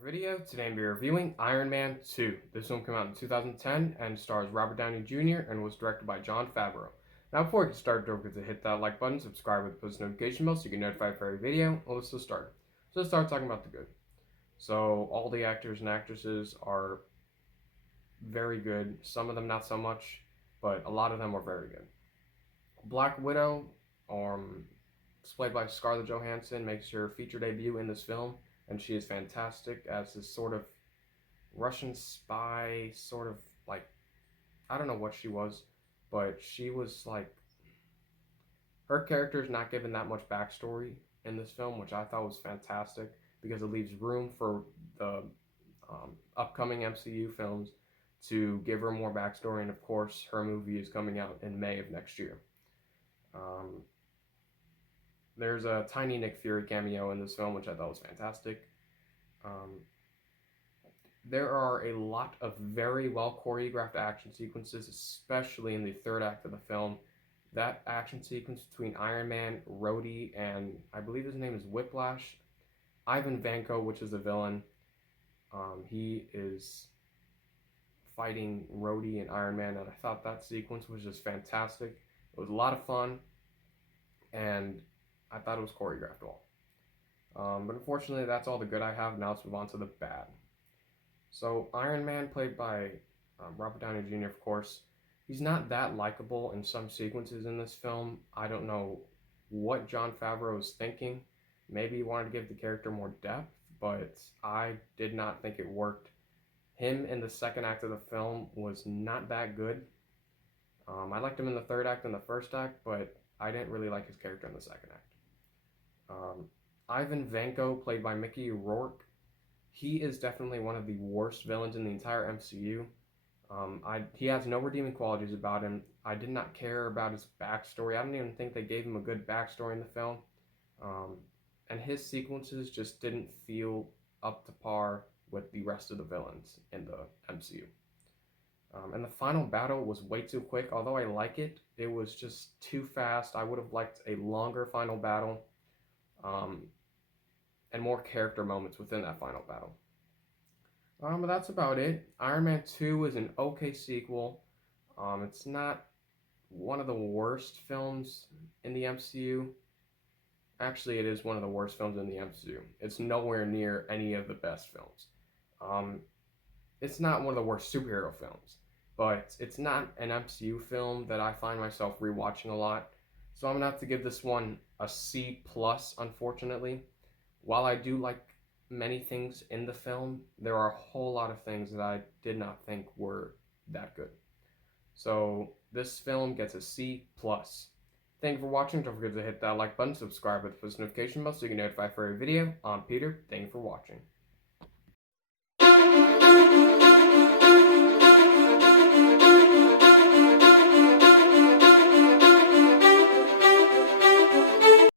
Video. Today I'm reviewing Iron Man 2. This film came out in 2010 and stars Robert Downey Jr. and was directed by Jon Favreau. Now before we get started, don't forget to hit that like button, subscribe with the post notification bell so you get notified for every video. Well, let's just start. So let's start talking about the good. So all the actors and actresses are very good. Some of them not so much, but a lot of them are very good. Black Widow, displayed by Scarlett Johansson, makes her feature debut in this film, and she is fantastic as this sort of Russian spy, sort of like, I don't know what she was, but she was like, her character is not given that much backstory in this film, which I thought was fantastic because it leaves room for the upcoming MCU films to give her more backstory, and of course, her movie is coming out in May of next year. There's a tiny Nick Fury cameo in this film, which I thought was fantastic. There are a lot of very well choreographed action sequences, especially in the third act of the film. That action sequence between Iron Man, Rhodey, and I believe his name is Whiplash, Ivan Vanko, which is the villain. He is fighting Rhodey and Iron Man, and I thought that sequence was just fantastic. It was a lot of fun, and I thought it was choreographed well. But unfortunately, that's all the good I have. Now let's move on to the bad. So Iron Man, played by Robert Downey Jr., of course, he's not that likable in some sequences in this film. I don't know what Jon Favreau was thinking. Maybe he wanted to give the character more depth, but I did not think it worked. Him in the second act of the film was not that good. I liked him in the third act and the first act, but I didn't really like his character in the second act. Ivan Vanko, played by Mickey Rourke, he is definitely one of the worst villains in the entire MCU. He has no redeeming qualities about him. I did not care about his backstory. I don't even think they gave him a good backstory in the film. And his sequences just didn't feel up to par with the rest of the villains in the MCU. And the final battle was way too quick. Although I like it, it was just too fast. I would have liked a longer final battle. And more character moments within that final battle. But that's about it. Iron Man 2 is an okay sequel. It's not one of the worst films in the MCU. Actually, it is one of the worst films in the MCU. It's nowhere near any of the best films. It's not one of the worst superhero films, but it's not an MCU film that I find myself rewatching a lot. So I'm gonna have to give this one a C+, unfortunately. While I do like many things in the film, there are a whole lot of things that I did not think were that good. So this film gets a C+. Thank you for watching. Don't forget to hit that like button, subscribe with the post notification bell so you get notified for every video. I'm Peter. Thank you for watching.